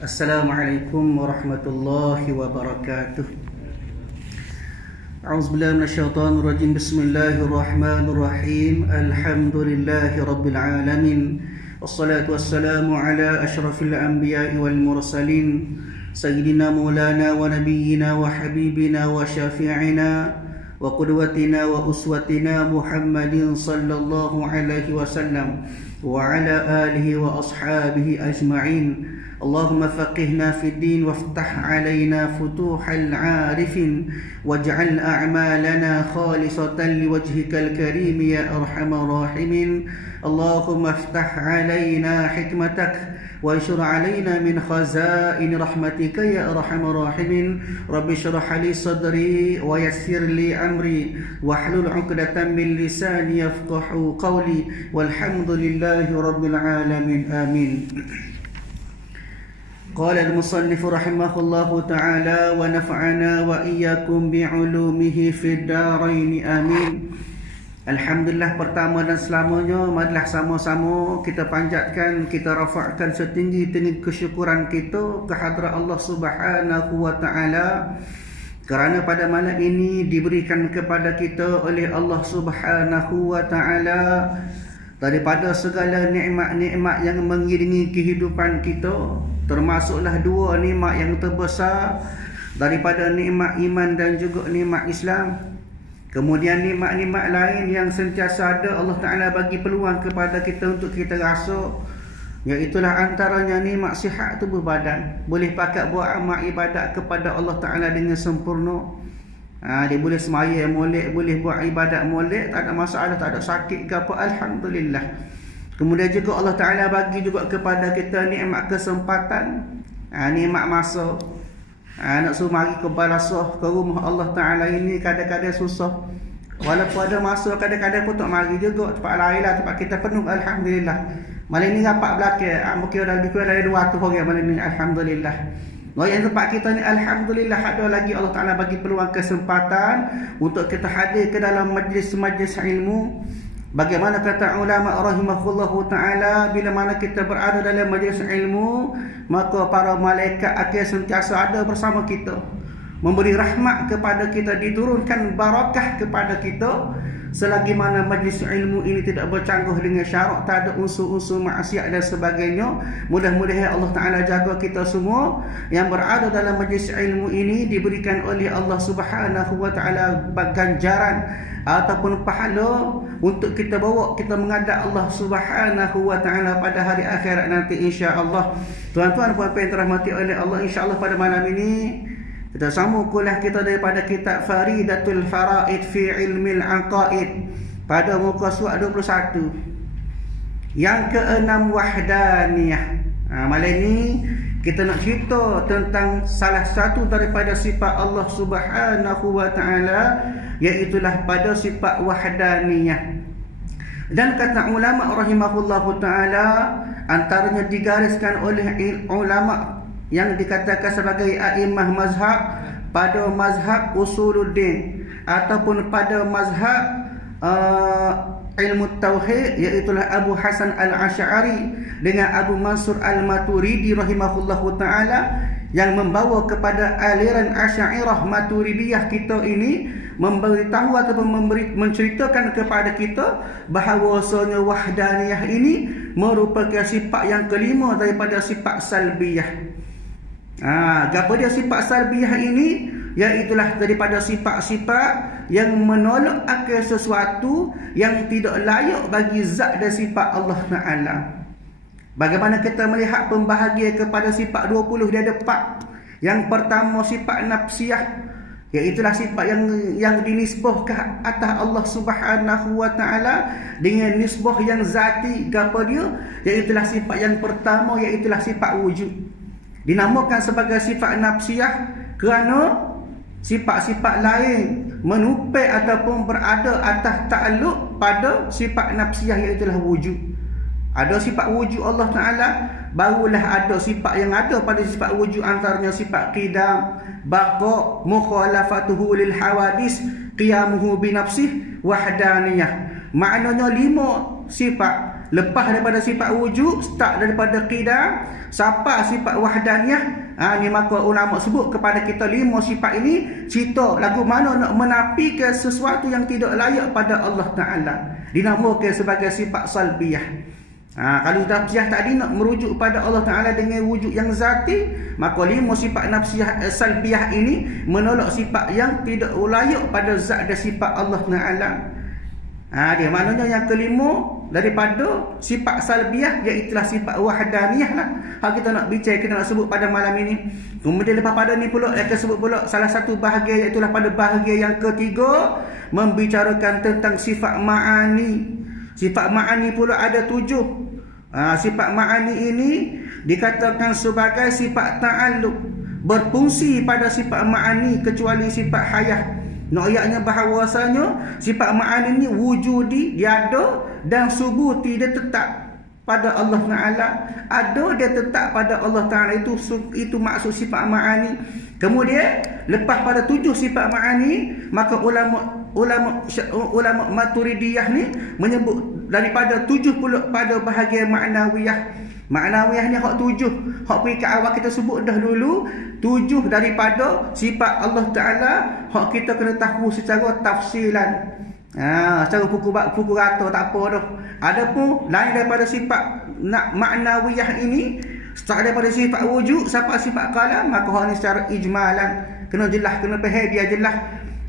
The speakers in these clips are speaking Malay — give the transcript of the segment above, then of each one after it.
Assalamualaikum warahmatullahi wabarakatuh. A'udzubillahi minasyaitonir rajim. Bismillahirrahmanirrahim. Alhamdulillahi rabbil alamin. Wassalatu wassalamu ala asyrafil anbiya'i wal mursalin. Sayyidina maulana wa nabiyyina wa habibina wa syafi'ina wa qudwatina wa uswatina Muhammadin sallallahu alaihi wasallam wa ala alihi wa ashabihi ajma'in. اللهم فقهنا في الدين وافتح علينا فتوح العارفين واجعل أعمالنا خالصة لوجهك الكريم يا أرحم الراحمين. اللهم افتح علينا حكمتك وانشر علينا من خزائن رحمتك يا أرحم الراحمين. رب اشرح لي صدري ويسر لي أمري واحلل عقدة من لساني يفقه قولي والحمد لله رب العالمين آمين. قال المصنف رحمه الله تعالى ونفعنا وإياكم بعلومه في الدارين آمين. Alhamdulillah, pertama dan selamanya marilah sama-sama kita panjatkan, kita rafa'kan setinggi-tinggi kesyukuran kita kehadrat Allah Subhanahu wa taala kerana pada malam ini diberikan kepada kita oleh Allah Subhanahu wa taala daripada segala nikmat-nikmat yang mengiringi kehidupan kita, termasuklah dua nikmat yang terbesar daripada nikmat iman dan juga nikmat Islam. Kemudian nikmat-nikmat lain yang sentiasa ada Allah Ta'ala bagi peluang kepada kita untuk kita rasa, iaitulah antaranya nikmat sihat tubuh badan. Boleh pakat buat amal ibadat kepada Allah Ta'ala dengan sempurna. Dia boleh semaya molek, boleh buat ibadat molek, tak ada masalah, tak ada sakit ke apa, alhamdulillah. Kemudian juga Allah Ta'ala bagi juga kepada kita nikmat kesempatan, nikmat masa. Nak suruh mari ke balasah ke rumah Allah Ta'ala ini kadang-kadang susah. Walaupun ada masa kadang-kadang pun tak mari juga. Tempat lain lah, tempat kita penuh, alhamdulillah. Malam ni rapat belakang, mungkin dah lebih kurang dari 200 orang malam ni, alhamdulillah. Yang tempat kita ni alhamdulillah ada lagi Allah Ta'ala bagi peluang kesempatan untuk kita hadir ke dalam majlis-majlis ilmu. Bagaimana kata ulama rahimahullahu ta'ala, bila mana kita berada dalam majlis ilmu, maka para malaikat akan sentiasa ada bersama kita, memberi rahmat kepada kita, diturunkan barakah kepada kita selagi mana majlis ilmu ini tidak bercanggah dengan syarak, tak ada unsur-unsur maksiat dan sebagainya. Mudah-mudahan Allah Ta'ala jaga kita semua yang berada dalam majlis ilmu ini diberikan oleh Allah Subhanahu wa ta'ala ganjaran ataupun pahala untuk kita bawa kita menghadap Allah Subhanahu wa ta'ala pada hari akhirat nanti, insya-Allah. Tuan-tuan puan-puan yang dirahmati oleh Allah, insya-Allah pada malam ini kita sambung kuliah kita daripada kitab Faridatul Faraid fi Ilmil Aqaid pada muka surat 21 yang ke-6, Wahdaniyah. Malam ini kita nak cerita tentang salah satu daripada sifat Allah Subhanahu wa ta'ala, iaitulah pada sifat Wahdaniyah. Dan kata ulama rahimahullahu ta'ala, antaranya digariskan oleh ulama yang dikatakan sebagai a'immah mazhab pada mazhab usuluddin ataupun pada mazhab ilmu tauhid, iaitulah Abu Hasan al-Asy'ari dengan Abu Mansur al-Maturidi rahimahullahu ta'ala, yang membawa kepada aliran Asy'ariyah Maturidiyah kita ini, memberitahu ataupun menceritakan kepada kita bahawasanya wahdaniyah ini merupakan sifat yang kelima daripada sifat salbiyah. Apa dia sifat salbiyah ini? Iaitulah daripada sifat-sifat yang menolak akan sesuatu yang tidak layak bagi zat dan sifat Allah Ta'ala. Bagaimana kita melihat pembahagian kepada sifat 20, dia ada 4. Yang pertama sifat nafsiyah, iaitulah sifat yang dinisbahkan atas Allah Subhanahu wa ta'ala dengan nisbah yang zati. Apa dia? Iaitulah sifat yang pertama, iaitulah sifat wujud. Dinamakan sebagai sifat nafsiyah kerana sifat-sifat lain menupai ataupun berada atas takluk pada sifat nafsiyah, iaitulah wujud. Ada sifat wujud Allah Ta'ala, barulah ada sifat yang ada pada sifat wujud, antaranya sifat qidam, baqa, mukhalafatuhu lil hawadis, qiyamuhu binafsih, wahdaniyah. Maknanya 5 sifat lepas daripada sifat wujud, start daripada qidam sampai sifat wahdaniyah. Ni maka ulama sebut kepada kita 5 sifat ini, cerita lagu mana nak menafikan sesuatu yang tidak layak pada Allah Ta'ala, dinamakan sebagai sifat salbiyah. Kalau nafsiyah tadi nak merujuk pada Allah Ta'ala dengan wujud yang zati, maka 5 sifat nafsiyah salbiyah ini menolak sifat yang tidak layak pada zat dan sifat Allah Ta'ala. Dia maknanya yang kelima daripada sifat salbiyah, iaitulah sifat wahdaniyah lah. Hal kita nak bincang, kita nak sebut pada malam ini. Kemudian lepas pada ni pula akan sebut pula salah satu bahagian, iaitulah pada bahagian yang ketiga, membicarakan tentang sifat ma'ani. Sifat ma'ani pula ada 7. Sifat ma'ani ini dikatakan sebagai sifat ta'alluq, berfungsi pada sifat ma'ani kecuali sifat hayah. Ayatnya bahawasanya sifat ma'ani ni wujudi, dia ada, dan subuti dia tetap pada Allah Ta'ala. Ada, dia tetap pada Allah Ta'ala. Itu maksud sifat ma'ani. Kemudian lepas pada 7 sifat ma'ani, maka ulama Maturidiyah ni menyebut daripada 7 pula pada bahagian maknawiyah. Maknawiyah ni hak 7. Hak peringkat awal kita sebut dah dulu. 7 daripada sifat Allah Ta'ala, hak kita kena tahu secara tafsilan. Secara pukul rata tak apa dah. Adapun lain daripada sifat maknawiyah ini, start daripada sifat wujud sampai sifat kalam, maka hak ni secara ijmalan. Kena jelas, kena faham biar jelas.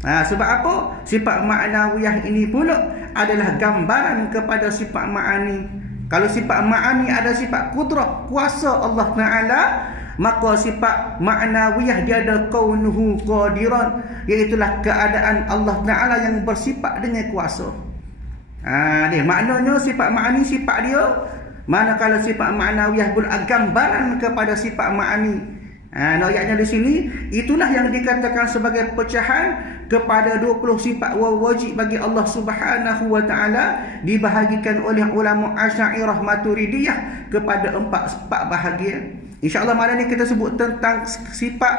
Sebab apa? Sifat maknawiyah ini pula adalah gambaran kepada sifat ma'ani. Kalau sifat ma'ani ada sifat kudrah, kuasa Allah Ta'ala, maka sifat ma'nawiyah dia ada kaunuhu qadiran, iaitulah keadaan Allah Ta'ala yang bersifat dengan kuasa. Dia maknanya sifat ma'ani sifat dia, manakala sifat ma'nawiyah pun gambaran kepada sifat ma'ani. Ayatnya di sini itulah yang dikatakan sebagai pecahan kepada 20 sifat wajib bagi Allah Subhanahu wa Ta'ala, dibahagikan oleh ulama Asy'ariyah Maturidiyah kepada 4 bahagian. InsyaAllah malam ni kita sebut tentang sifat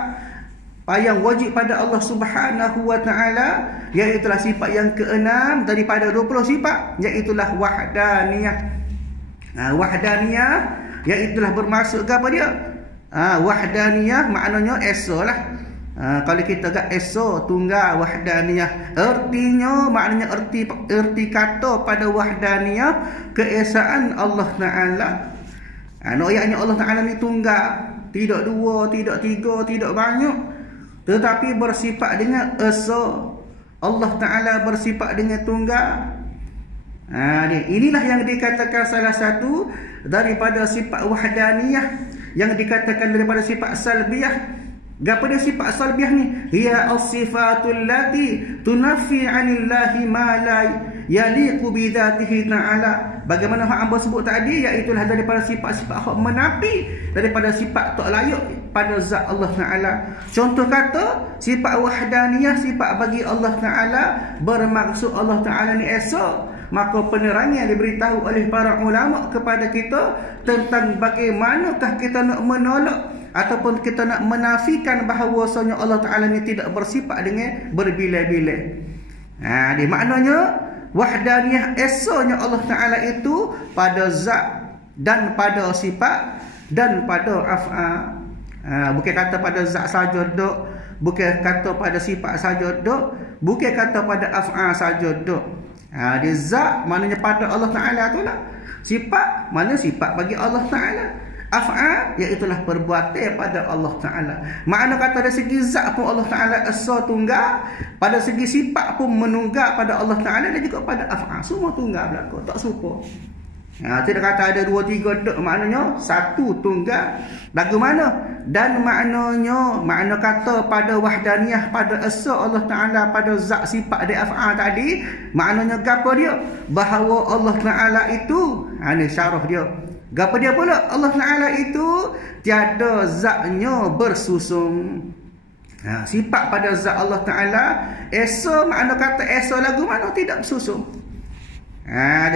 yang wajib pada Allah Subhanahu wa Ta'ala, iaitulah sifat yang ke-6 daripada 20 sifat, iaitulah wahdaniyah. Wahdaniyah iaitulah bermaksud apa dia? Wahdaniyah maknanya esa lah. Kalau kita kata esa tunggal wahdaniyah, artinya maknanya erti kata pada wahdaniyah keesaan Allah Ta'ala. Ayatnya Allah Ta'ala ni tunggal, tidak 2, tidak 3, tidak banyak, tetapi bersifat dengan esa. Allah Ta'ala bersifat dengan tunggal. Inilah yang dikatakan salah satu daripada sifat wahdaniyah, yang dikatakan daripada sifat salbiyah. Gapada sifat salbiyah ni, hiya as-sifatul lati tunafi 'anillahi ma la yaliqu bi dzatihi ta'ala. Bagaimana hak hamba sebut tadi, iaitu daripada sifat-sifat hak menafi daripada sifat tak layak pada zat Allah Ta'ala. Contoh kata sifat wahdaniyah, sifat bagi Allah Ta'ala bermaksud Allah Ta'ala ni esa. Maka penerangan diberitahu oleh para ulama kepada kita tentang bagaimanakah kita nak menolak ataupun kita nak menafikan bahawasanya Allah Ta'ala ni tidak bersifat dengan berbilai-bilai. Dia maknanya wahdaniyah, esanya Allah Ta'ala itu pada zat dan pada sifat dan pada af'al. Bukan kata pada zat saja dok, bukan kata pada sifat saja dok, bukan kata pada af'al saja dok. Dia zat maknanya pada Allah Ta'ala tu lah. Sifat maknanya sifat bagi Allah Ta'ala. Af'al iaitulah perbuatan pada Allah Ta'ala. Makna kata dari segi zat pun Allah Ta'ala esa tunggal, pada segi sifat pun menunggal pada Allah Ta'ala, dan juga pada af'al semua tunggal belaka, tak serupa. Tidak kata ada 2, 3 dek, maknanya satu tunggal. Lagu mana? Dan makna kata pada wahdaniyah, pada esa Allah Ta'ala, pada zat sifat di af'al tadi, maknanya apa dia? Bahawa Allah Ta'ala itu, ini syarah dia. Apa dia pula? Allah Ta'ala itu tiada zatnya bersusung. Sifat pada zat Allah Ta'ala, esa makna kata esa lagu mana? Tidak bersusung.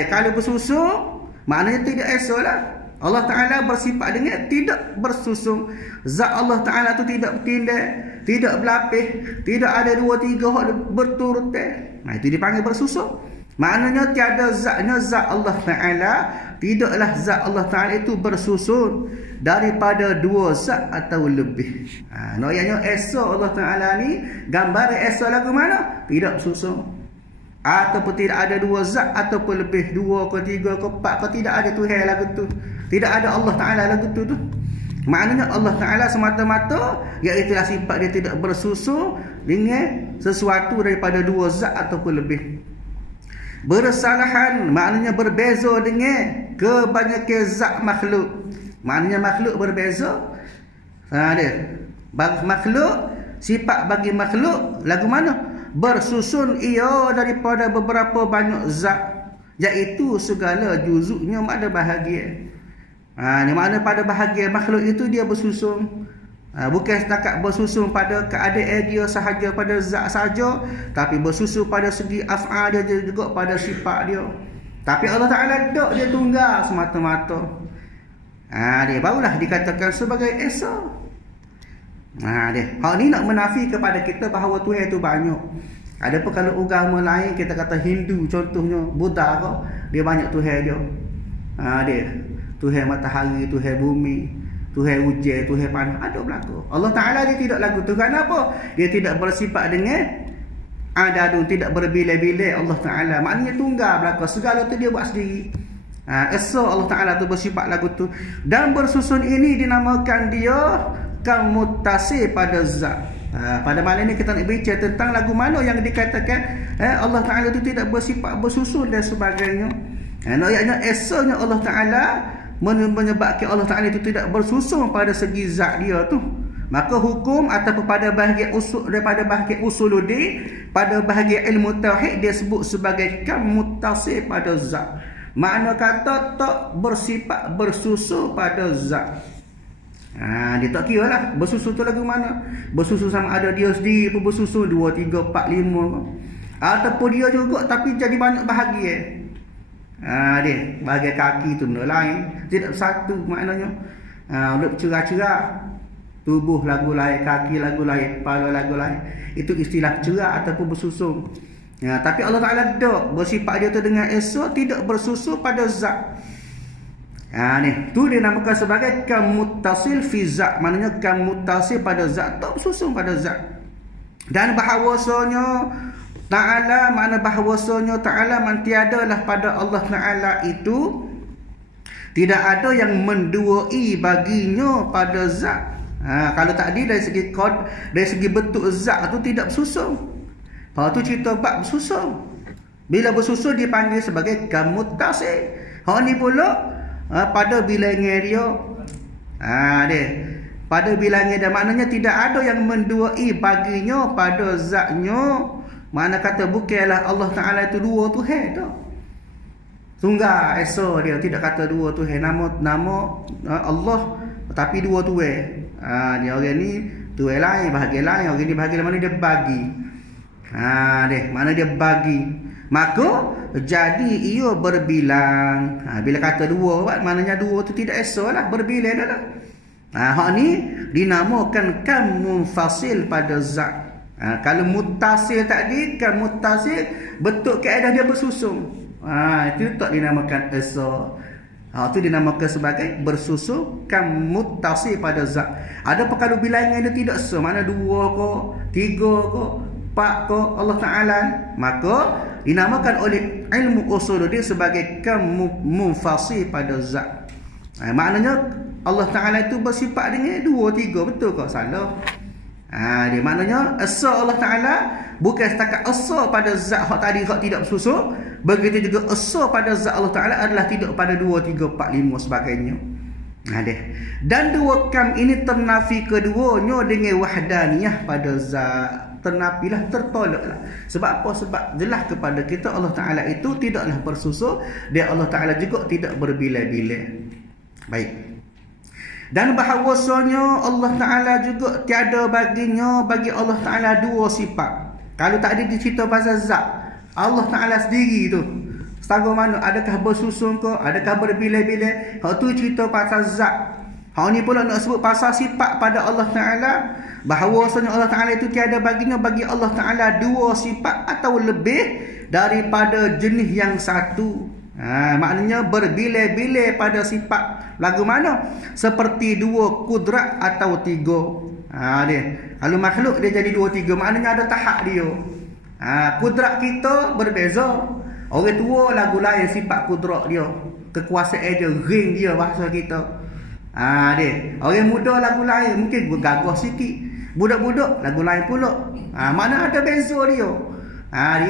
Kalau bersusung, maknanya tidak esa lah. Allah Ta'ala bersifat dengan tidak bersusung. Zat Allah Ta'ala tu tidak bertindak, tidak berlapis, tidak ada 2, 3 berturut. Itu dipanggil bersusung. Maknanya tiada zatnya zat Allah Ta'ala tidaklah zat Allah Ta'ala itu bersusun daripada dua zat atau lebih. Ayatnya esok Allah Ta'ala ni gambar esok lagu mana? Tidak bersusun. Ataupun tidak ada dua zat ataupun lebih, dua ke tiga ke empat ke, tidak ada Tuhan lagu tu. Tidak ada Allah Ta'ala lagu tu. Maknanya Allah Ta'ala semata-mata iaitulah sifat dia tidak bersusun dengan sesuatu daripada dua zat ataupun lebih. Bersalahan maknanya berbeza dengan kebanyakan zat makhluk. Maknanya makhluk berbeza. Dia makhluk, sifat bagi makhluk lagu mana? Bersusun ia daripada beberapa banyak zat, iaitu segala juzuknya pada bahagian. Ni makna pada bahagian makhluk itu dia bersusun. Bukan setakat bersusun pada keadaan dia sahaja, pada zat sahaja, tapi bersusun pada segi af'al dia juga, pada sifat dia. Tapi Allah Ta'ala tak, dia tunggal semata-mata. Dia barulah dikatakan sebagai Esa. Hak ni nak menafi kepada kita bahawa Tuhan itu banyak. Adapun kalau agama lain, kita kata Hindu contohnya, Buddha kau, dia banyak Tuhan dia. Dia Tuhan matahari, Tuhan bumi, Tuhan hujan, Tuhan panas, ada berlaku. Allah Ta'ala dia tidak lagu tu. Kenapa? Dia tidak bersifat dengan adadun, tidak berbilai-bilai Allah Ta'ala. Maknanya tunggal berlaku. Segala tu dia buat sendiri. Esa Allah Ta'ala tu bersifat lagu tu. Dan bersusun ini dinamakan dia kamutasi pada zat. Pada malam ini kita nak bicara tentang lagu mana yang dikatakan Allah Ta'ala itu tidak bersifat bersusun dan sebagainya. Ayatnya esanya Allah Ta'ala menyebabkan Allah Ta'ala itu tidak bersusun pada segi zat dia tu. Maka hukum ataupun pada bahagian usul, daripada bahagian usuluddin, pada bahagian ilmu tauhid, dia sebut sebagai kamutasi pada zat. Makna kata tak bersifat bersusun pada zat. Dia tak kira lah bersusun tu lagu mana. Bersusun sama ada dia sendiri pun bersusun 2, 3, 4, 5, ataupun dia juga tapi jadi banyak bahagian. Dia bahagian kaki tu benda lain, tidak satu maknanya. Duduk cerah-cerah, tubuh lagu lain, kaki lagu lain, kepala lagu lain. Itu istilah cerah ataupun bersusun. Tapi Allah Ta'ala tak bersifat dia tu dengan Esa, tidak bersusun pada zat. Ni tu dinamakan sebagai kamutasil fi zat. Maknanya kamutasil pada zat, tak bersusun pada zat. Dan bahawasanya Ta'ala, makna bahawasanya Ta'ala mantiadalah pada Allah Ta'ala itu tidak ada yang menduai baginya pada zat. Kalau tadi dari segi kod, dari segi bentuk zat tu tidak bersusun. Kalau tu cerita bab bersusun. Bila bersusun dipanggil sebagai kamutasil. Hak ni pula pada bilangan dia. Dia pada bilangan dia, maknanya tidak ada yang menduai baginya pada zatnya. Mana kata bukanlah Allah Ta'ala itu dua Tuhan tu. Tunggal Esa dia, tidak kata dua Tuhan. Nama Allah tapi dua Tuhan. Dia orang ni Tuhan lain, bahagian lain. Orang ni bahagian mana dia bagi. Dia mana dia bagi. Maka jadi ia berbilang. Bila kata dua, maknanya dua tu tidak Esa lah, berbilang dah lah. Hak ni dinamakan kam munfasil pada zat. Kalau mutasil tadi, kan mutasil bentuk keadaan dia bersusun. Itu tak dinamakan Esa. Itu dinamakan sebagai bersusun kan mutasil pada zat. Ada perkara bilangan dia tidak Esa, mana 2 ke, 3 ke, 4 ke Allah Ta'ala, maka dinamakan oleh ilmu usuluddin sebagai kan munfasil pada zat. Maknanya Allah Ta'ala itu bersifat dengan 2, 3, betul ke? Salah. Dia maknanya Esa Allah Ta'ala bukan setakat Esa pada zat hak tadi hak tidak bersusun. Begitu juga Esa pada zat Allah Ta'ala adalah tidak pada 2, 3, 4, 5 sebagainya. Dan dua kam ini ternafi keduanya dengan wahdaniyah pada zat. Ternafilah, tertolaklah. Sebab apa? Sebab jelas kepada kita Allah Ta'ala itu tidaklah bersusun, dan Allah Ta'ala juga tidak berbilai-bilai. Baik. Dan bahawasanya Allah Ta'ala juga tiada baginya, bagi Allah Ta'ala dua sifat. Kalau tadi dicerita pasal zat, Allah Ta'ala sendiri tu setara mana? Adakah bersusun ke? Adakah berbilai-bilai? Hak tu cerita pasal zat. Hak ni pula nak sebut pasal sifat pada Allah Ta'ala. Bahawasanya Allah Ta'ala itu tiada baginya, bagi Allah Ta'ala dua sifat atau lebih daripada jenis yang satu. Maknanya berbilai-bilai pada sifat. Lagu mana? Seperti dua kudrat atau tiga. Dia. Kalau makhluk dia jadi dua tiga, maknanya ada tahap dia. Kudrat kita berbeza. Orang tua lagu lain sifat kudrat dia. Kekuasaan dia, ring dia bahasa kita. Dia. Orang muda lagu lain, mungkin gagah sikit. Budak-budak lagu lain pula. Mana ada beza dia.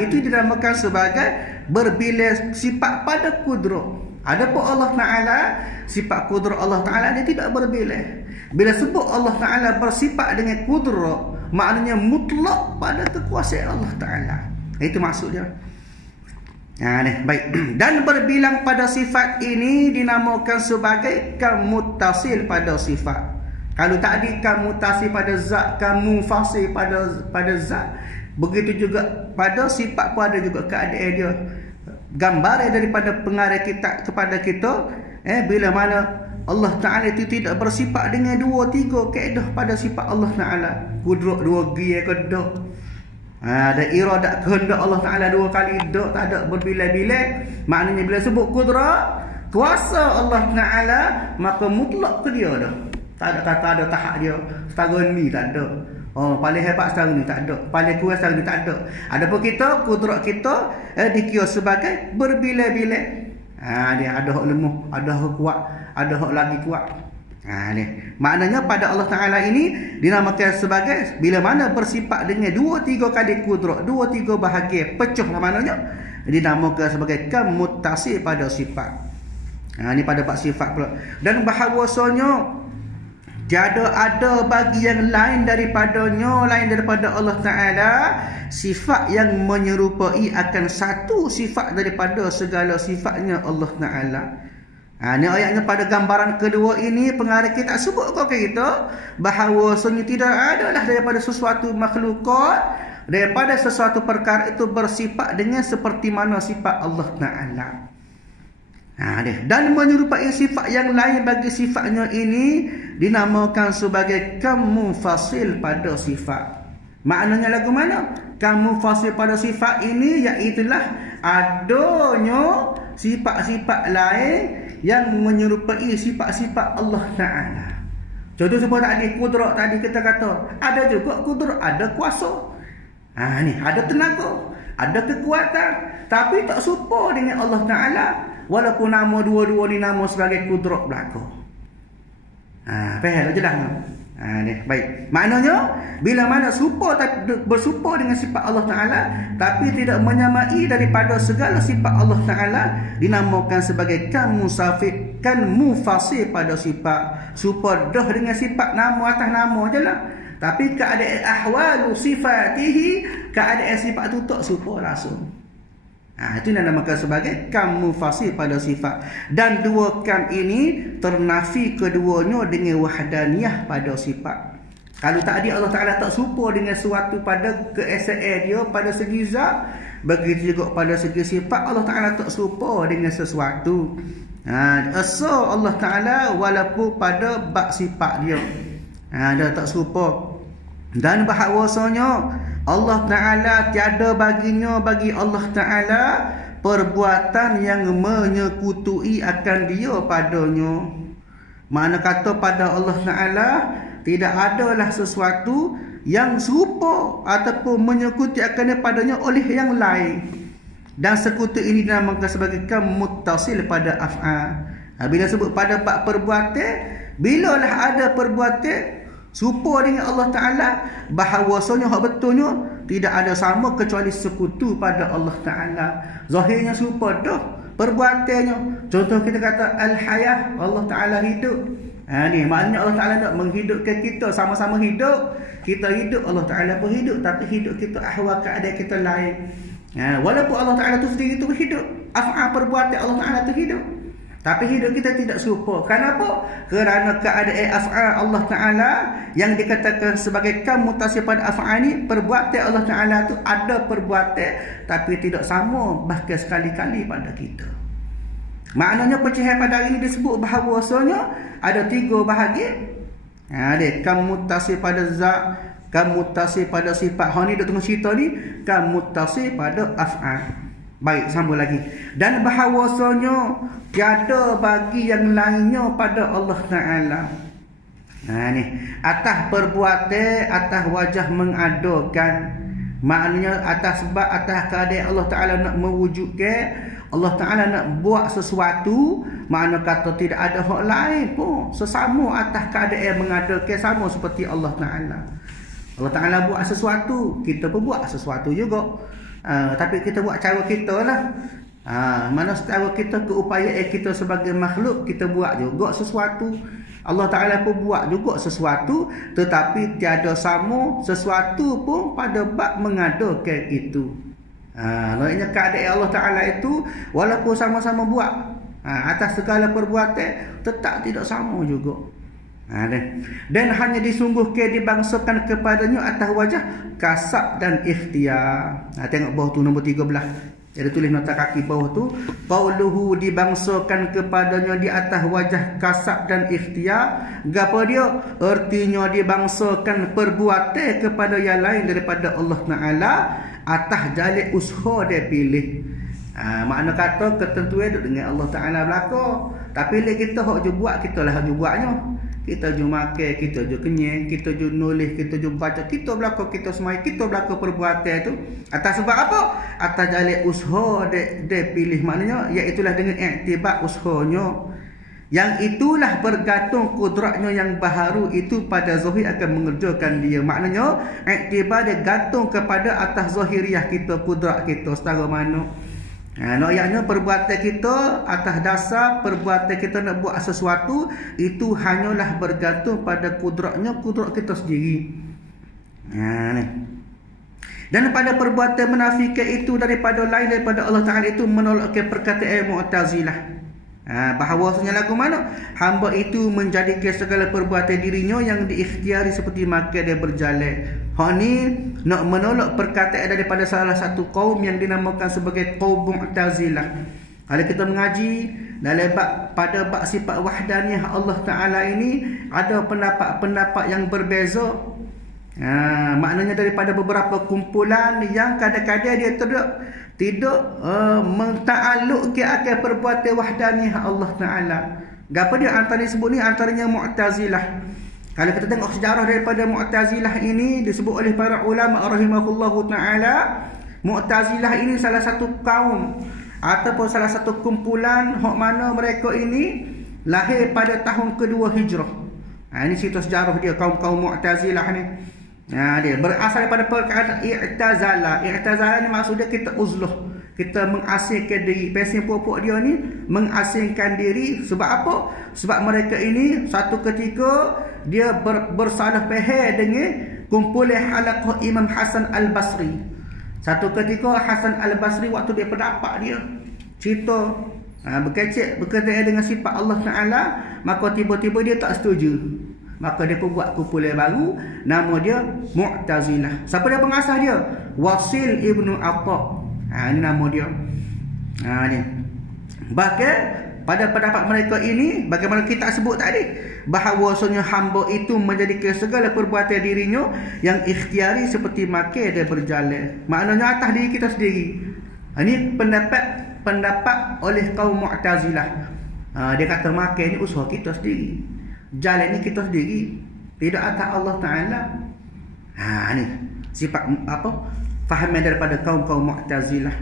Itu dinamakan sebagai berbilai sifat pada kudrat. Adapun Allah Ta'ala, sifat kudrat Allah Ta'ala dia tidak berbilai. Bila sebut Allah Ta'ala bersifat dengan kudrat, maknanya mutlak pada kekuasaan Allah Ta'ala. Itu maksudnya. Baik. Dan berbilang pada sifat ini dinamakan sebagai kamuttasil pada sifat. Kalau tadi kamuttasil pada zat, kamufasil pada zat, begitu juga pada sifat pun ada juga keadaan dia. Gambaran daripada pengarah kita kepada kita, bila mana Allah Ta'ala itu tidak bersifat dengan dua tiga kaedah pada sifat Allah Ta'ala. Kudrat dua gaya kedak. Ada iradat kehendak Allah Ta'ala dua kali dak, tak ada berbilai-bilai. Maknanya bila sebut kudrat, kuasa Allah Ta'ala, maka mutlak ke dia dah. Tak ada kata ada tahap dia. Setara ni tak ada. Paling hebat setara ni tak ada. Paling kuat setara ni tak ada. Adapun kita, kudrat kita dikira sebagai berbilai-bilai. Dia ada hak lemah, ada hak kuat, ada hak lagi kuat. Maknanya pada Allah Ta'ala ini dinamakan sebagai bila mana bersifat dengan dua tiga kali kudrat, dua tiga bahagian pecah lah maknanya, dinamakan sebagai kamuttasil pada sifat. Ini pada bab sifat pula. Dan bahawasanya tiada ada bagi yang lain daripadanya, lain daripada Allah Ta'ala, sifat yang menyerupai akan satu sifat daripada segala sifatnya Allah Ta'ala. Ini ayatnya pada gambaran kedua ini pengarah kita sebut kau kita bahawasanya tidak adalah daripada sesuatu makhlukat, daripada sesuatu perkara itu bersifat dengan seperti mana sifat Allah Ta'ala. Dan menyerupai sifat yang lain bagi sifatnya ini dinamakan sebagai kamufasil pada sifat. Maknanya lagu mana? Kamufasil pada sifat ini iaitulah adanya sifat-sifat lain yang menyerupai sifat-sifat Allah Ta'ala. Contoh seperti tadi kudrat tadi kita kata, ada juga kudrat, ada kuasa. Ni ada tenaga, ada kekuatan, tapi tak serupa dengan Allah Ta'ala. Walaupun nama dua-dua ni nama sebagai kudrat belaka. Faham jelas tak? Baik. Maknanya bila mana berserupa dengan sifat Allah Ta'ala tapi tidak menyamai daripada segala sifat Allah Ta'ala, dinamakan sebagai kamufasil pada sifat. Serupa dah dengan sifat nama atas nama je lah, tapi keadaan ahwalu sifatihi, keadaan sifat tu tak serupa langsung. Itu dinamakan sebagai kamufasil pada sifat. Dan dua kam ini ternafi keduanya dengan wahdaniyah pada sifat. Kalau tadi Allah Ta'ala tak serupa dengan sesuatu pada keesaan dia pada segi zat, begitu juga pada segi sifat Allah Ta'ala tak serupa dengan sesuatu. Asa Allah Ta'ala walaupun pada bab sifat dia dia tak serupa. Dan bahawasanya Allah Ta'ala tiada baginya bagi Allah Ta'ala perbuatan yang menyekutui akan dia padanya. Mana kata pada Allah Ta'ala tidak adalah sesuatu yang serupa ataupun menyekuti akan dia padanya oleh yang lain. Dan sekutu ini dinamakan sebagai kamuttasil pada af'al. Bila sebut pada bab perbuatan, bilalah ada perbuatan serupa dengan Allah Ta'ala, bahawasanya hak betulnya tidak ada sama kecuali sekutu pada Allah Ta'ala. Zahirnya serupa dah perbuatannya. Contoh kita kata Al-Hayah, Allah Ta'ala hidup. Ni maknanya Allah Ta'ala nak menghidupkan kita, sama-sama hidup. Kita hidup, Allah Ta'ala pun hidup, tapi hidup kita ahwal keadaan kita lain. Walaupun Allah Ta'ala tu sendiri tu hidup, af'al perbuatan Allah Ta'ala tu hidup, tapi hidup kita tidak serupa. Kenapa? Kerana keadaan af'al Allah Ta'ala yang dikatakan sebagai kamuttasil pada af'al ni, perbuatan Allah Ta'ala tu ada perbuatan tapi tidak sama bahkan sekali-kali pada kita. Maknanya pecahan pada hari ini disebut bahawasanya ada tiga bahagian. Ada kamuttasil pada zat, kamuttasil pada sifat. Ni dia tengah cerita ni kamuttasil pada af'al. Baik, sambung lagi. Dan bahawasanya tiada bagi yang lainnya pada Allah Ta'ala. Ni atas perbuatan, atas wajah mengadakan, maknanya atas sebab atas keadaan Allah Ta'ala nak mewujudkan, Allah Ta'ala nak buat sesuatu, makna kata tidak ada hak lain pun sesama atas keadaan mengadakan, sama seperti Allah Ta'ala. Allah Ta'ala buat sesuatu, kita pun buat sesuatu juga. Tapi kita buat cara kita lah. Mana cara kita, keupayaan kita sebagai makhluk, kita buat juga sesuatu. Allah Ta'ala pun buat juga sesuatu, tetapi tiada sama sesuatu pun pada bab mengadakan itu. Maksudnya keadaan Allah Ta'ala itu walaupun sama-sama buat, atas segala perbuatan tetap tidak sama juga. Dan hanya disungguhkan dibangsakan kepadanya atas wajah kasab dan ikhtiar. Tengok bawah tu nombor 13. Dia tulis nota kaki bawah tu, qauluhu dibangsakan kepadanya di atas wajah kasab dan ikhtiar. Gapo dia? Artinya dibangsakan perbuatan kepada yang lain daripada Allah Ta'ala atas jalan usaha dia pilih. Makna kata ketentuan duduk dengan Allah Ta'ala belaka. Tapi bila kita hak je buat, kita lah hak je buatnya. Kita je makan, kita je kenyang, kita je nulis, kita je baca, kita belaka, kita semai, kita belaka perbuatan tu. Atas sebab apa? Atas jalan usaha dia pilih, maknanya iaitulah dengan iktibar usahanya. Yang itulah bergantung kudratnya yang baharu itu pada zahir akan mengerjakan dia. Maknanya iktibar dia gantung kepada atas zahiriah kita, kudrat kita setara mana. Ayatnya perbuatan kita atas dasar perbuatan kita nak buat sesuatu itu hanyalah bergantung pada kudratnya, kudrat kita sendiri. Dan pada perbuatan menafikan itu daripada lain daripada Allah Ta'ala itu menolak ke perkataan Mu'tazilah. Bahawasanya lagu mana? Hamba itu menjadikan segala perbuatan dirinya yang diikhtiari seperti makan dan berjalan. Hak ni nak menolak perkataan daripada salah satu kaum yang dinamakan sebagai kaum Mu'tazilah. Kalau kita mengaji dalam pada bab sifat wahdaniyah Allah Ta'ala ini ada pendapat-pendapat yang berbeza. Maknanya daripada beberapa kumpulan yang kadang-kadang dia tidak menta'alluqkan akan perbuatan wahdaniyah Allah Ta'ala. Gapo dia antara disebut ni? Antaranya Mu'tazilah. Kalau kita tengok sejarah daripada Mu'tazilah ini disebut oleh para ulama rahimahullahu ta'ala, Mu'tazilah ini salah satu kaum ataupun salah satu kumpulan hak mana mereka ini lahir pada tahun kedua Hijrah. Ini cerita sejarah dia, kaum-kaum Mu'tazilah ni. Dia berasal daripada perkataan i'tazala. I'tazala ni maksudnya kita uzlah, kita mengasingkan diri. Pesen pokok dia ni mengasingkan diri. Sebab apa? Sebab mereka ini satu ketika dia bersalah faham dengan kumpulan halaqah Imam Hasan Al-Basri. Satu ketika Hasan Al-Basri waktu dia pendapat dia cerita berkaitan dengan sifat Allah Ta'ala, maka tiba-tiba dia tak setuju. Maka dia pun buat kumpulan baru, nama dia Mu'tazilah. Siapa dia pengasas dia? Wasil Ibnu Atta. Ini nama dia. Ni. Bahkan pada pendapat mereka ini, bagaimana kita sebut tadi, bahawasanya hamba itu menjadikan segala perbuatan dirinya yang ikhtiari seperti makan dan berjalan. Maknanya atas diri kita sendiri. Ini pendapat oleh kaum Mu'tazilah. Dia kata makan ni usaha kita sendiri, jalan ni kita sendiri, tidak atas Allah Ta'ala. Ni sifat apa? Fahaman daripada kaum-kaum Mu'tazilah.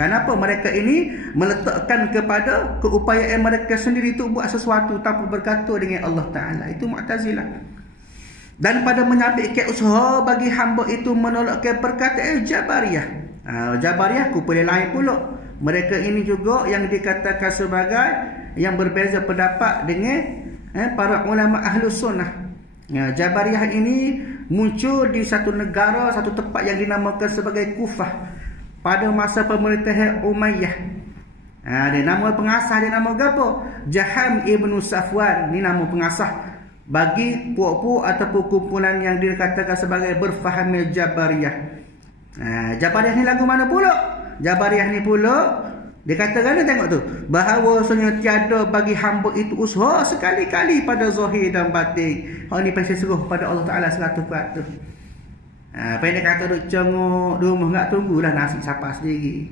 Kenapa mereka ini meletakkan kepada keupayaan mereka sendiri itu buat sesuatu tanpa bergantung dengan Allah Ta'ala. Itu Mu'tazilah. Dan pada menyampaikan usaha bagi hamba itu menolakkan perkataan Jabariyah. Jabariyah kumpulan lain pula. Mereka ini juga yang dikatakan sebagai yang berbeza pendapat dengan para ulama Ahlus Sunnah. Jabariyah ini muncul di satu negara, satu tempat yang dinamakan sebagai Kufah pada masa pemerintahan Umayyah. Dia nama pengasas dia nama apa? Jaham Ibnu Safwan. Ni nama pengasas bagi puak-puak ataupun kumpulan yang dikatakan sebagai berfaham Jabariyah. Jabariyah ni lagu mana pula? Jabariyah ni pula dia katakan, tengok tu, bahawasanya tiada bagi hamba itu usaha sekali-kali pada zahir dan batin. Hal ni pasti seruh pada Allah Ta'ala 100%. Pendek kata duk cengok di rumah enggak tunggulah nasi siapa sendiri.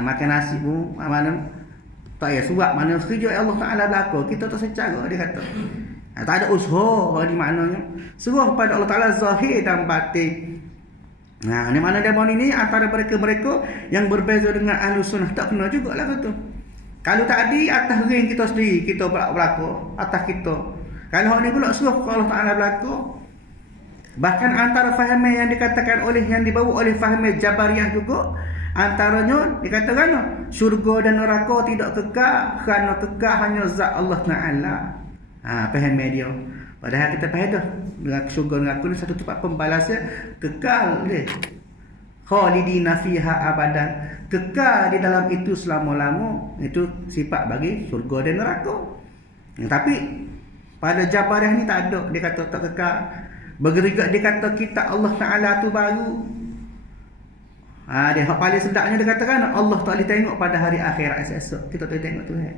Makan nasi pun mana tak payah suap mana setuju Allah Taala berlaku. Kita tak secara dia kata. Tak ada usaha di maknanya. Seruh pada Allah Taala zahir dan batin. Ni mana dia ni antara mereka-mereka yang berbeza dengan ahli sunnah tak kena jugalah kata. Kalau tadi atas ring kita sendiri kita berlaku atas kita. Kalau ni pula suruh Allah Taala berlaku. Bahkan antara faham yang dikatakan oleh yang dibawa oleh faham Jabariyah juga antaranya dikatakan syurga dan neraka tidak kekal kerana kekal hanya zat Allah Taala. Faham dia. Padahal kita faham dah dengan syurga dan neraka ni satu tempat pembalasan kekal dia. Khalidina fiha abadan, kekal di dalam itu selama-lama. Itu sifat bagi syurga dan neraka. Tapi pada Jabariyah ni tak ada, dia kata tak kekal. Begitu juga dia kata kita Allah Taala tu baru. Dia paling sedapnya dia katakan Allah tak boleh tengok pada hari akhirat esok. Kita tak boleh tengok Tuhan.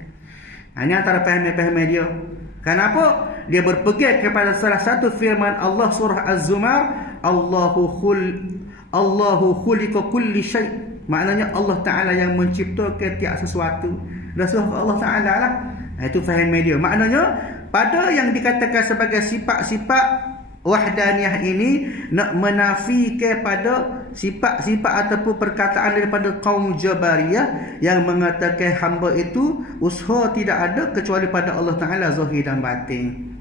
Ini antara faham dia. Kenapa? Dia berpegang kepada salah satu firman Allah surah Az-Zumar, Allahu khuliqa kulli syai'. Maknanya Allah Taala yang menciptakan tiap sesuatu. Rasul Allah Taala lah. Itu faham dia. Maknanya pada yang dikatakan sebagai sifat-sifat wahdaniyah ini nak menafikan pada sifat-sifat ataupun perkataan daripada kaum Jabariyah yang mengatakan hamba itu usaha tidak ada kecuali pada Allah Taala zahir dan batin.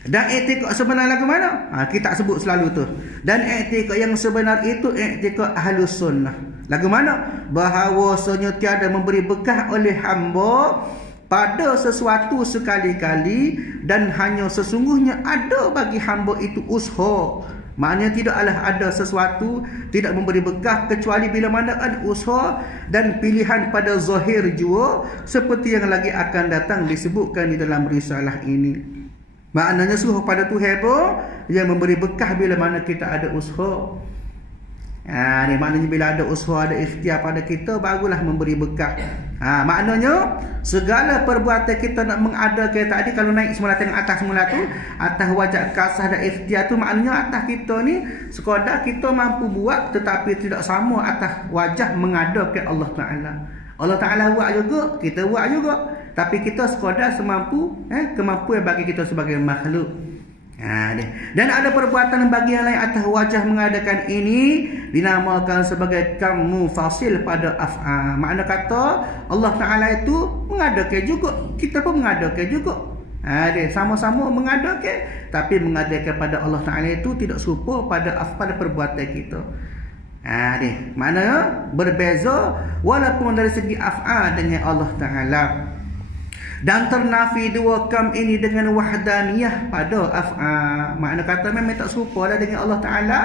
Dan i'tikad sebenar lagu mana? Kita sebut selalu tu. Dan i'tikad yang sebenar itu i'tikad Ahlus Sunnah. Lagu mana? Bahawasanya tiada memberi bekah oleh hamba pada sesuatu sekali-kali dan hanya sesungguhnya ada bagi hamba itu usaha. Maknanya tidaklah ada sesuatu tidak memberi bekah kecuali bila mana ada usaha dan pilihan pada zahir jua seperti yang lagi akan datang disebutkan di dalam risalah ini. Maknanya suruh pada Tuhan pun yang memberi bekah bila mana kita ada usaha. Ni maknanya bila ada usaha, ada ikhtiar pada kita, barulah memberi bekah. Maknanya segala perbuatan kita nak mengadakan tadi, kalau naik semula tengok atas semula tu, atas wajah kasah dan ikhtiar tu, maknanya atas kita ni sekadar kita mampu buat tetapi tidak sama atas wajah mengadakan Allah Taala. Allah Taala buat juga, kita buat juga, tapi kita sekadar semampu kemampuan bagi kita sebagai makhluk. Dan ada perbuatan bagi yang lain atas wajah mengadakan ini dinamakan sebagai kamu fasil pada af'al. Makna kata Allah Taala itu mengadakan juga, kita pun mengadakan juga. Dia sama-sama mengadakan, tapi mengadakan pada Allah Taala itu tidak serupa pada perbuatan kita. Dia maknanya berbeza walaupun dari segi af'al dengan Allah Taala. Dan ternafi dua kam ini dengan wahdaniyah pada af'al. Makna kata memang tak serupa lah dengan Allah Ta'ala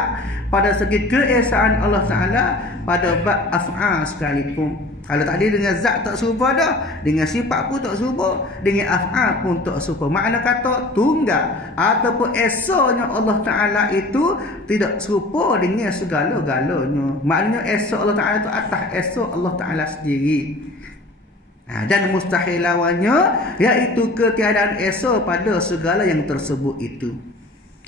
pada segi keesaan Allah Ta'ala pada bab af'al sekalipun. Kalau tadi dengan zat tak serupa dah, dengan sifat pun tak serupa, dengan af'al pun tak serupa. Makna kata tunggal ataupun esanya Allah Ta'ala itu tidak serupa dengan segala-galanya. Maknanya esok Allah Ta'ala itu atas esok Allah Ta'ala sendiri. Dan mustahil lawannya iaitu ketiadaan esa pada segala yang tersebut itu.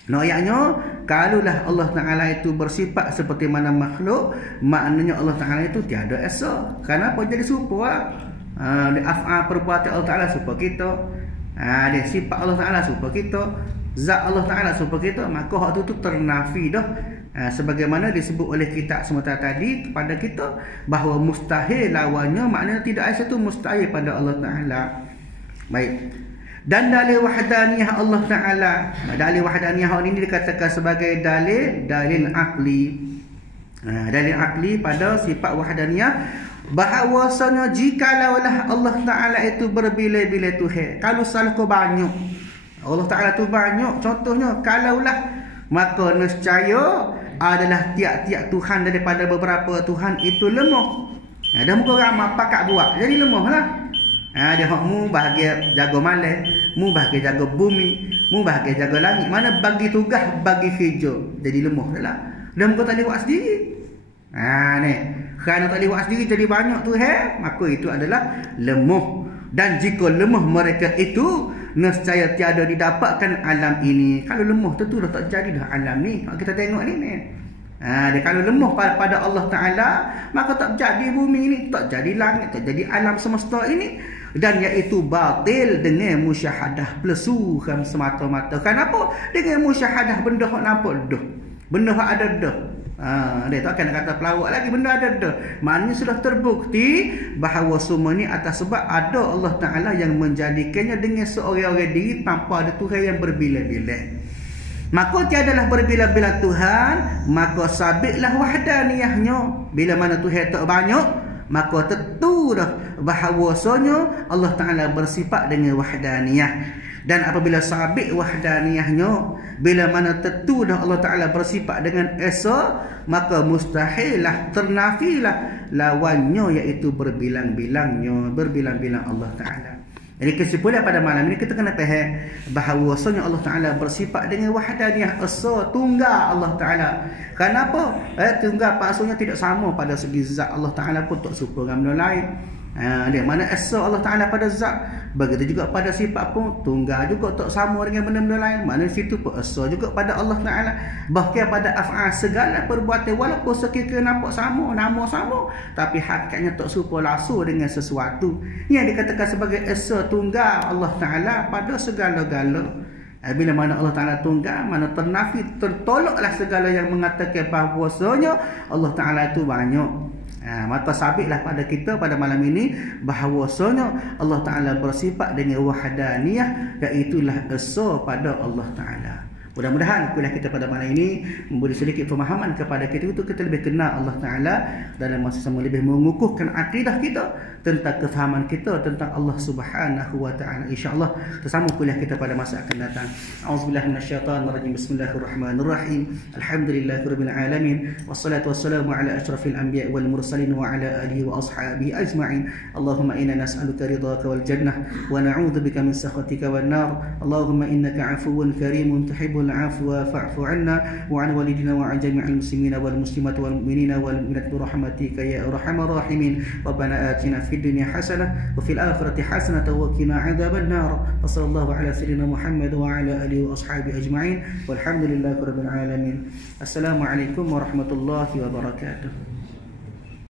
Ayatnya kalaulah Allah Taala itu bersifat seperti mana makhluk, maknanya Allah Taala itu tiada esa. Kenapa jadi serupa? Af'al perbuatan Allah Taala serupa kita. Dia sifat Allah Taala serupa kita, zat Allah Taala serupa kita, maka hak tu ternafi dah. Sebagaimana disebut oleh kitab sementara tadi kepada kita bahawa mustahil lawannya, maknanya tidak ada satu mustahil pada Allah Ta'ala. Baik. Dan dalil wahdaniyah Allah Ta'ala, dalil wahdaniyah ini dikatakan sebagai dalil akli. Dalil akli pada sifat wahdaniyah bahawasanya jikalaulah Allah Ta'ala itu berbilai-bilai Tuhan, kalau salah kau banyak, Allah Ta'ala tu banyak, contohnya kalaulah, maka nescaya adalah tiap-tiap Tuhan daripada beberapa Tuhan itu lemah. Dah muka ramai pakat buat, jadi lemah lah. Dia mu bahagia jaga malam, mu bahagia jaga bumi, mu bahagia jaga langit. Mana bagi tugas bagi kerja, jadi lemah dah lah. Dah muka tak boleh buat sendiri. Ni kerana tak boleh buat sendiri jadi banyak Tuhan, maka itu adalah lemah. Dan jika lemah mereka itu nescaya tiada didapatkan alam ini. Kalau lemah tentu dah tak jadi dah alam ni. Kita tengok ni men. Dia kalau lemah pada Allah Ta'ala, maka tak jadi bumi ini, tak jadi langit, tak jadi alam semesta ini. Dan iaitu batil dengan musyahadah pelesuhan semata-mata. Kenapa? Dengan musyahadah benda yang nampak dah, benda yang ada dah. Dia tak akan kata pelawak lagi, benda ada dah. Maknanya sudah terbukti bahawa semua ni atas sebab ada Allah Ta'ala yang menjadikannya dengan seorang-orang diri tanpa ada Tuhan yang berbilang-bilang. Maka tiadalah berbilang-bilang Tuhan, maka sabitlah wahdaniyahnya. Bila mana Tuhan tak banyak, maka tentu dah bahawasanya Allah Ta'ala bersifat dengan wahdaniyah. Dan apabila sabit wahdaniyahnya, bila mana tentu dah Allah Ta'ala bersifat dengan esa, maka mustahillah, ternafilah lawannya, iaitu berbilang-bilangnya, berbilang-bilang Allah Ta'ala. Jadi kesimpulan pada malam ini kita kena faham bahawasanya Allah Ta'ala bersifat dengan wahdaniyah, esa, tunggal Allah Ta'ala. Kenapa? Tunggal maksudnya tidak sama pada segi zat. Allah Ta'ala pun tak serupa dengan benda lain. Dia mana esa Allah Ta'ala pada zat, begitu juga pada sifat pun tunggal juga tak sama dengan benda-benda lain. Mana situ pun esa juga pada Allah Ta'ala. Bahkan pada af'al, segala perbuatan walaupun sekiranya nampak sama, nama sama, tapi hakikatnya tak serupa langsung dengan sesuatu yang dikatakan sebagai esa tunggal Allah Ta'ala pada segala-gala. Bila mana Allah Ta'ala tunggal, mana ternafi, tertolaklah segala yang mengatakan bahawasanya Allah Ta'ala itu banyak. Maka sabitlah pada kita pada malam ini bahawasanya Allah Ta'ala bersifat dengan wahdaniyah, iaitulah esa pada Allah Ta'ala. Mudah-mudahan kuliah kita pada malam ini memberi sedikit pemahaman kepada kita untuk kita lebih kenal Allah Ta'ala, dalam masa sama lebih mengukuhkan akidah kita tentang kefahaman kita tentang Allah Subhanahu wa Ta'ala. InsyaAllah tersambung kuliah kita pada masa akan datang. A'udzubillahi minasyaitanirrajim. Bismillahirrahmanirrahim. Alhamdulillahirabbil alamin. Wassalatu wassalamu ala asyrafil anbiya wal mursalin wa ala alihi wa ashabihi ajma'in. Allahumma inna nas'aluka ridhaka wal jannah wa na'udzubika min sakhatika wan nar. Allahumma innaka 'afuwun karimun tuhibbul afwa fa'fu 'anna wa 'an walidina wa 'an jami'il muslimina wal muslimati wal mu'minina wal mu'minati birahmatika ya arhamar rahimin. Rabbana atina fid dunya hasanah wa fil akhirati hasanah wa qina 'adzaban nar. Wassallallahu ala sayyidina Muhammad wa ala alihi wa ashabihi ajma'in. Walhamdulillahirabbil alamin. Assalamualaikum warahmatullahi wabarakatuh.